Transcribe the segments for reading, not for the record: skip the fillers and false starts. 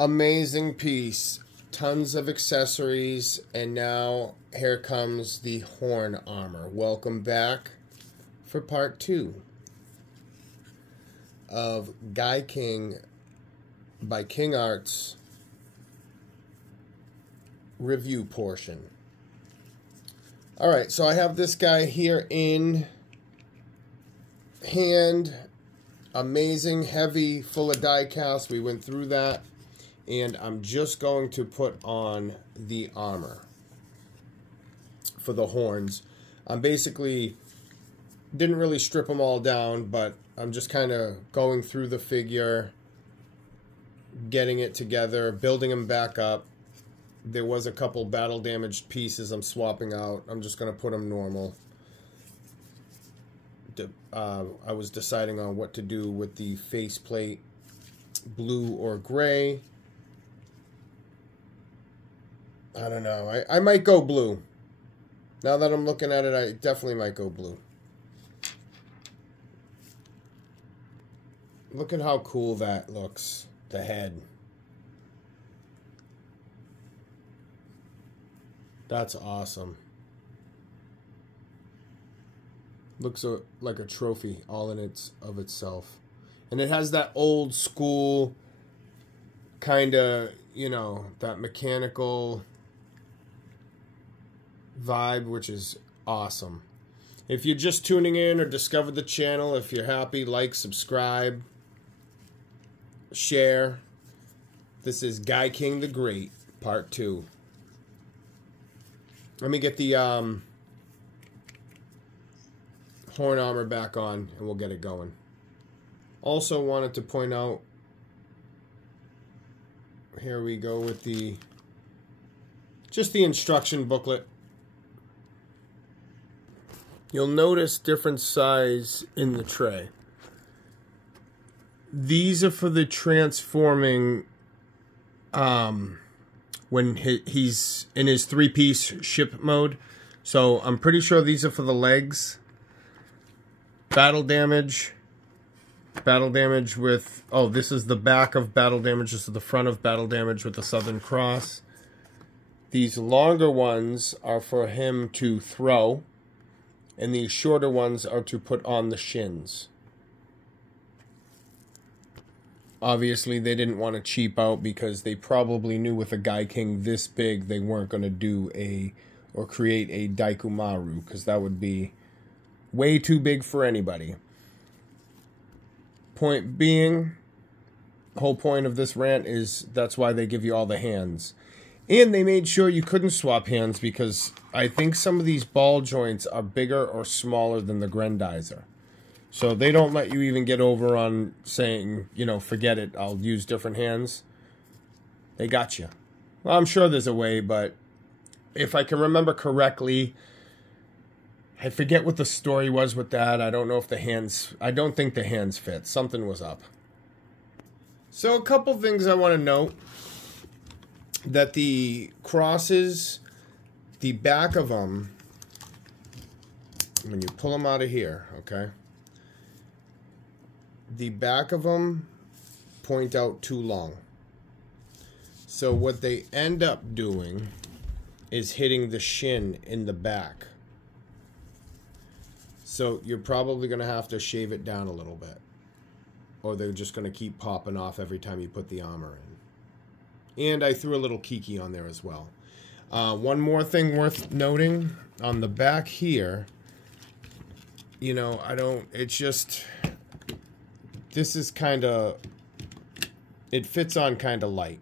Amazing piece. Tons of accessories, and now here comes the horn armor. Welcome back for part 2 of Gaiking by King Arts review portion. Alright, so I have this guy here in hand. Amazing, heavy, full of die cast. We went through that. And I'm just going to put on the armor for the horns. I'm basically, didn't really strip them all down, but I'm just kind of going through the figure, getting it together, building them back up. There was a couple battle damaged pieces I'm swapping out. I'm just going to put them normal. I was deciding on what to do with the faceplate, blue or gray. I don't know. I might go blue. Now that I'm looking at it, I definitely might go blue. Look at how cool that looks. The head. That's awesome. Looks like a trophy all in of itself. And it has that old school kind of, you know, that mechanical vibe, which is awesome. If you're just tuning in or discovered the channel, if you're happy, like, subscribe, share. This is Gaiking the Great, part 2. Let me get the horn armor back on and we'll get it going. Also wanted to point out, here we go with just the instruction booklet. You'll notice different size in the tray. These are for the transforming when he's in his 3-piece ship mode. So I'm pretty sure these are for the legs. Battle damage with, oh, this is the back of battle damage. This is the front of battle damage with the Southern Cross. These longer ones are for him to throw. And these shorter ones are to put on the shins. Obviously, they didn't want to cheap out because they probably knew with a Gaiking this big, they weren't going to do or create a Daikumaru, because that would be way too big for anybody. Point being, the whole point of this rant is that's why they give you all the hands. And they made sure you couldn't swap hands because I think some of these ball joints are bigger or smaller than the Grendizer. So they don't let you even get over on saying, you know, forget it, I'll use different hands. They got you. Well, I'm sure there's a way, but if I can remember correctly, I forget what the story was with that. I don't know if the hands, I don't think the hands fit. Something was up. So a couple things I want to note. That the crosses, the back of them, when you pull them out of here, okay, the back of them point out too long. So what they end up doing is hitting the shin in the back. So you're probably going to have to shave it down a little bit, or they're just going to keep popping off every time you put the armor in. And I threw a little Kiki on there as well. One more thing worth noting, on the back here, you know, it's just, this is kind of, it fits on kind of light.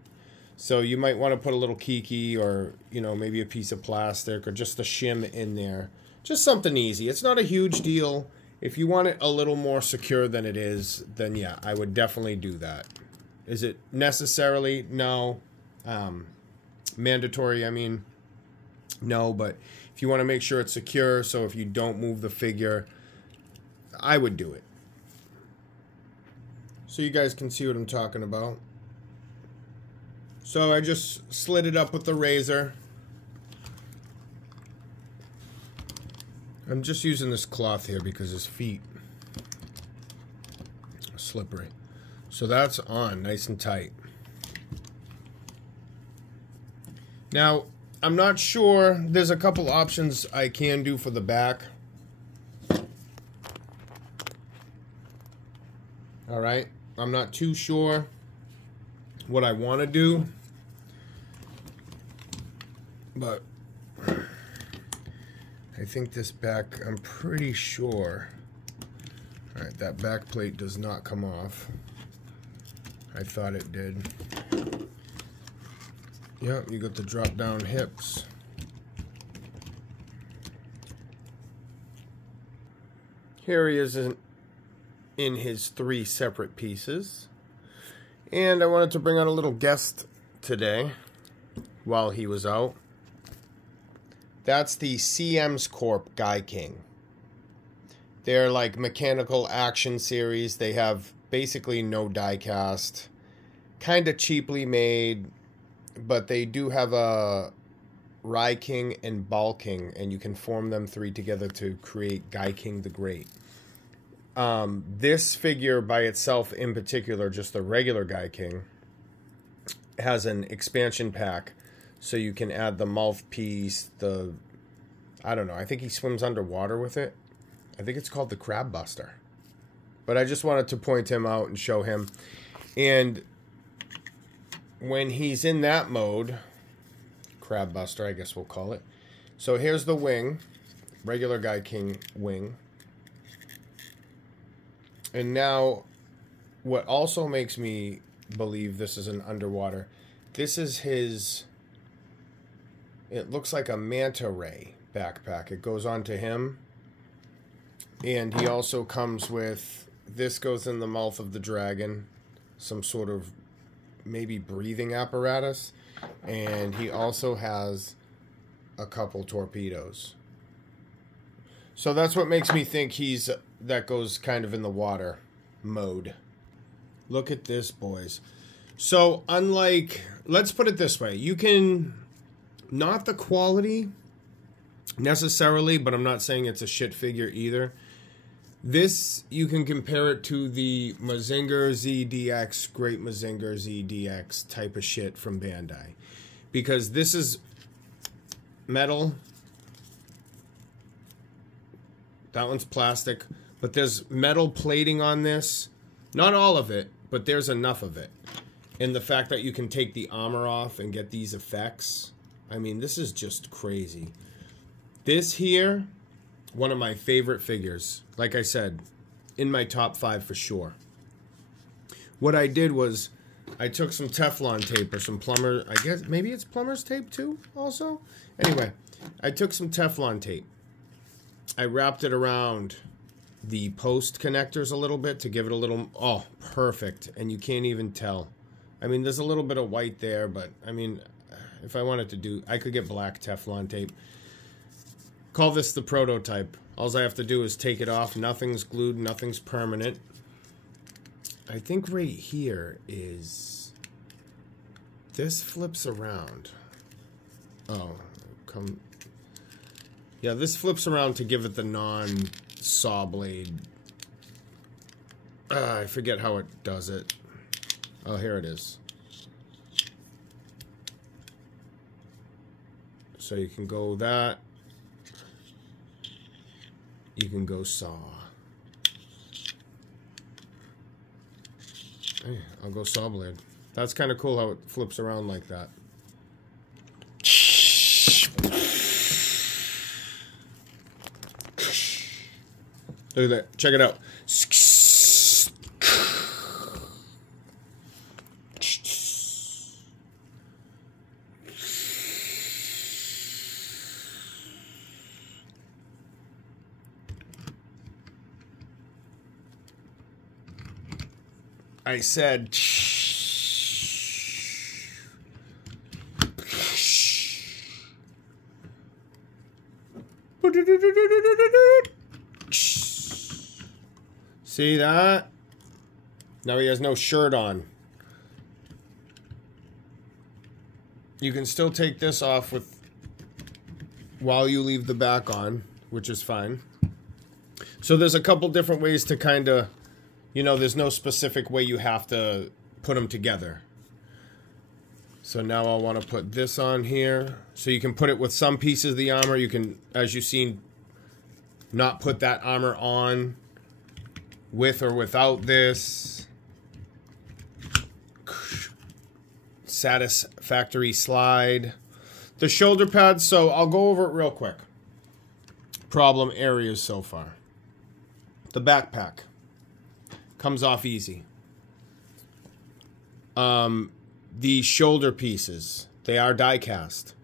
So you might want to put a little Kiki or, you know, maybe a piece of plastic or just a shim in there. Just something easy. It's not a huge deal. If you want it a little more secure than it is, then yeah, I would definitely do that. Is it necessarily? No. Mandatory, I mean, no, but if you want to make sure it's secure, so if you don't move the figure, I would do it. So you guys can see what I'm talking about. So I just slid it up with the razor. I'm just using this cloth here because his feet are slippery. So that's on nice and tight. Now, I'm not sure. There's a couple options I can do for the back. All right. I'm not too sure what I want to do, but I think this back, I'm pretty sure. All right, that back plate does not come off. I thought it did. Yeah, you got the drop down hips. Here he is in his 3 separate pieces. And I wanted to bring out a little guest today while he was out. That's the CM's Corp Gaiking. They're like mechanical action series. They have basically no die cast. Kind of cheaply made, but they do have a Gaiking and Balking, and you can form them 3 together to create Gaiking the Great. This figure by itself in particular, just the regular Gaiking, has an expansion pack. So you can add the mouthpiece, I don't know, I think he swims underwater with it. I think it's called the Crab Buster. But I just wanted to point him out and show him. And when he's in that mode, Crab Buster, I guess we'll call it. So here's the wing, regular Gaiking wing. And now, what also makes me believe this is an underwater, this is his, it looks like a manta ray backpack. It goes on to him. And he also comes with, this goes in the mouth of the dragon, some sort of maybe breathing apparatus. And he also has a couple torpedoes. So that's what makes me think that goes kind of in the water mode. Look at this, boys. So unlike, let's put it this way, you can, not the quality necessarily, but I'm not saying it's a shit figure either. This, you can compare it to the Mazinger ZDX, Great Mazinger ZDX type of shit from Bandai. Because this is metal. That one's plastic. But there's metal plating on this. Not all of it, but there's enough of it. And the fact that you can take the armor off and get these effects. I mean, this is just crazy. This here, one of my favorite figures. Like I said, in my top 5 for sure. What I did was, I took some Teflon tape or some plumber, I guess, maybe it's plumber's tape too, also? Anyway, I took some Teflon tape. I wrapped it around the post connectors a little bit to give it a little, oh, perfect. And you can't even tell. I mean, there's a little bit of white there, but, I mean, if I wanted to do, I could get black Teflon tape. Call this the prototype. All I have to do is take it off. Nothing's glued, nothing's permanent. I think right here is, this flips around. Oh, come. Yeah, this flips around to give it the non-saw blade. I forget how it does it. Oh, here it is. So you can go that. You can go saw. Hey, I'll go saw blade. That's kind of cool how it flips around like that. Look at that. Check it out. I said see that? Now he has no shirt on. You can still take this off with while you leave the back on, which is fine. So there's a couple different ways to kind of, you know, there's no specific way you have to put them together. So now I want to put this on here. So you can put it with some pieces of the armor. You can, as you've seen, not put that armor on with or without this. Satisfactory slide. The shoulder pads, so I'll go over it real quick. Problem areas so far. The backpack comes off easy. The shoulder pieces, they are die cast.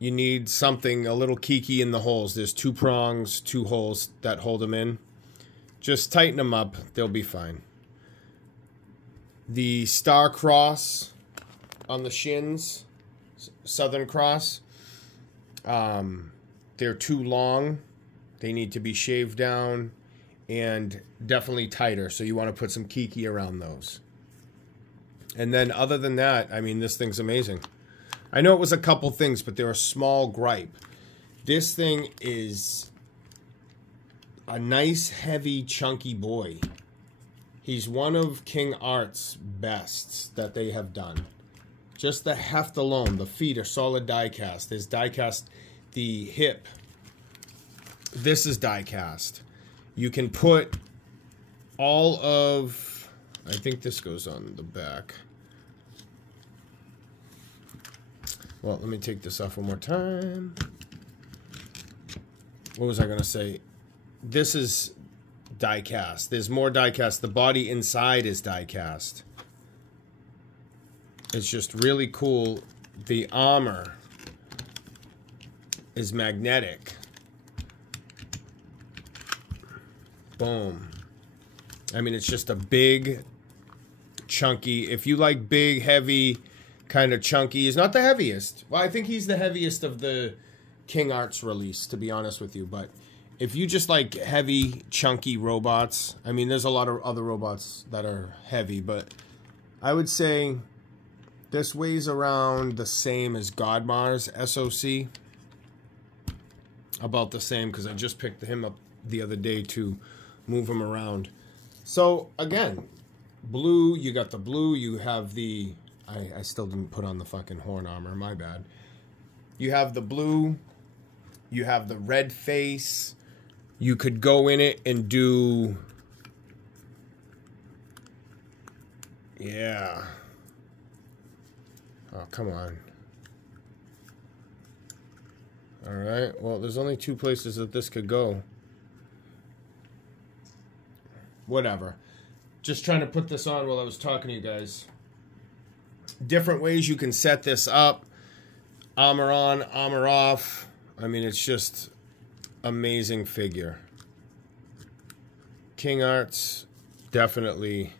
You need something a little kiki in the holes. There's 2 prongs, 2 holes that hold them in. Just tighten them up, they'll be fine. The star cross on the shins, Southern Cross, they're too long. They need to be shaved down and definitely tighter. So you want to put some kiki around those. And then other than that, I mean, this thing's amazing. I know it was a couple things, but they're a small gripe. This thing is a nice, heavy, chunky boy. He's one of King Art's bests that they have done. Just the heft alone. The feet are solid die cast. There's die cast. The hip. This is die cast. You can put all of... I think this goes on the back. Well, let me take this off one more time. What was I going to say? This is die cast. There's more die cast. The body inside is die cast. It's just really cool. The armor is magnetic. Boom. I mean, it's just a big, chunky. If you like big, heavy, kind of chunky, he's not the heaviest. Well, I think he's the heaviest of the King Arts release, to be honest with you. But if you just like heavy, chunky robots, I mean, there's a lot of other robots that are heavy, but I would say this weighs around the same as Godmar's SOC. About the same, because I just picked him up the other day to move him around. So, again, blue, you got the blue, you have the... I still didn't put on the fucking horn armor, my bad. You have the blue, you have the red face. You could go in it and do... Yeah. Oh, come on. Alright, well, there's only 2 places that this could go. Whatever. Just trying to put this on while I was talking to you guys. Different ways you can set this up. Armor on, armor off. I mean, it's just amazing figure. King Arts, definitely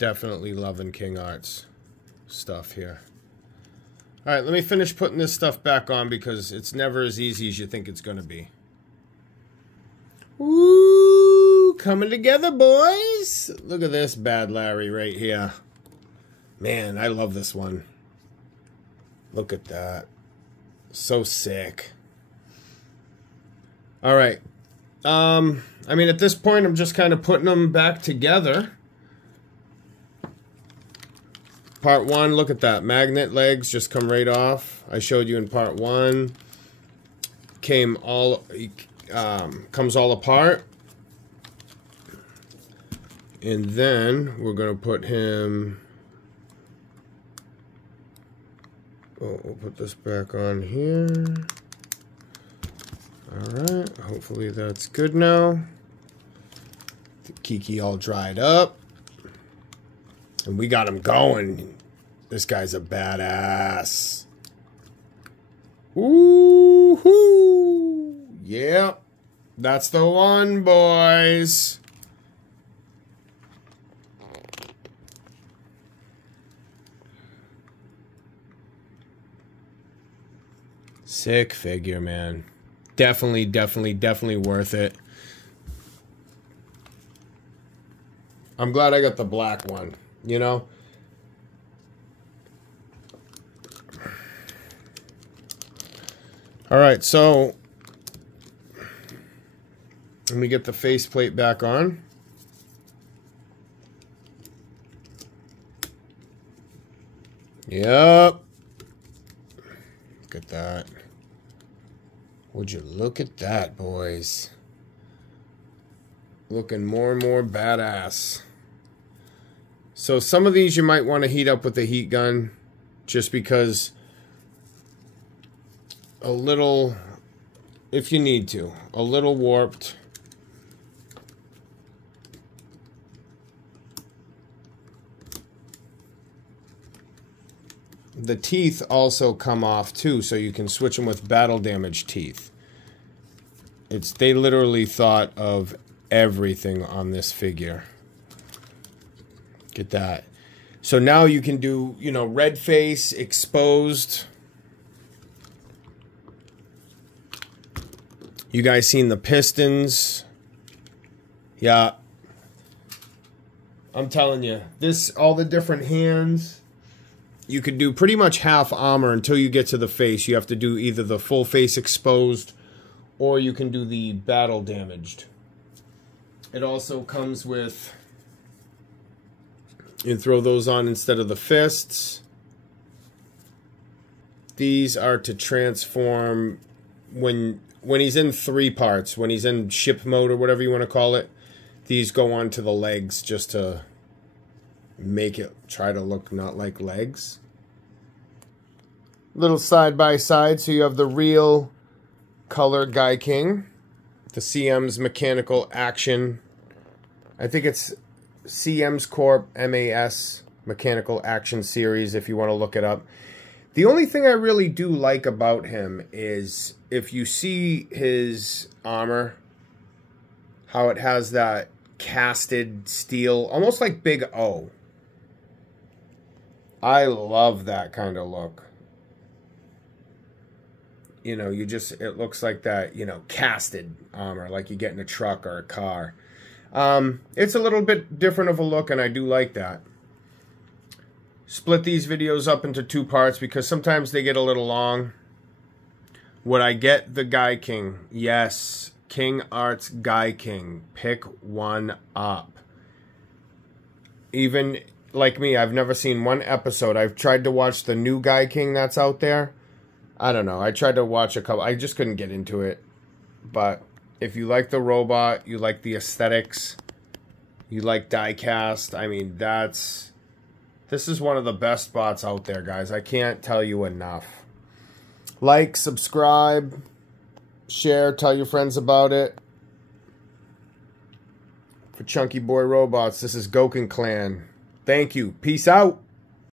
loving King Arts stuff here. All right, let me finish putting this stuff back on because it's never as easy as you think it's going to be. Woo! Coming together, boys. Look at this bad Larry right here. Man, I love this one. Look at that. So sick. All right. I mean, at this point, I'm just kind of putting them back together. Part 1, look at that. Magnet legs just come right off. I showed you in part 1. Comes all apart. And then we're going to put him... Oh, we'll put this back on here. Alright, hopefully that's good now. The Kiki all dried up. And we got him going. This guy's a badass. Woo-hoo! Yep. That's the one, boys. Sick figure, man. Definitely worth it. I'm glad I got the black one, you know? Alright, so let me get the faceplate back on. Yep. Look at that. Would you look at that, boys? Looking more and more badass. So some of these you might want to heat up with the heat gun, just because a little, if you need to, a little warped. The teeth also come off too, so you can switch them with battle damage teeth. They literally thought of everything on this figure. Get that. So now you can do, you know, red face, exposed. You guys seen the pistons? Yeah. I'm telling you, all the different hands, you could do pretty much half armor until you get to the face. You have to do either the full face exposed, or you can do the battle damaged. It also comes with, you throw those on instead of the fists. These are to transform when he's in 3 parts. When he's in ship mode or whatever you want to call it, these go onto the legs just to make it try to look not like legs. Little side by side, so you have the real color Gaiking, the CM's mechanical action. I think it's CM's Corp MAS mechanical action series if you want to look it up. The only thing I really do like about him is if you see his armor, how it has that casted steel, almost like Big O. I love that kind of look. You know, it looks like that, you know, casted armor, like you get in a truck or a car. It's a little bit different of a look, and I do like that. Split these videos up into 2 parts because sometimes they get a little long. Would I get the Gaiking? Yes. King Arts Gaiking. Pick one up. Even like me, I've never seen one episode. I've tried to watch the new Gaiking that's out there. I don't know. I tried to watch a couple. I just couldn't get into it. But if you like the robot, you like the aesthetics, you like die-cast, I mean, this is one of the best bots out there, guys. I can't tell you enough. Like, subscribe, share, tell your friends about it. For Chunky Boy Robots, this is Gaiking Clan. Thank you. Peace out.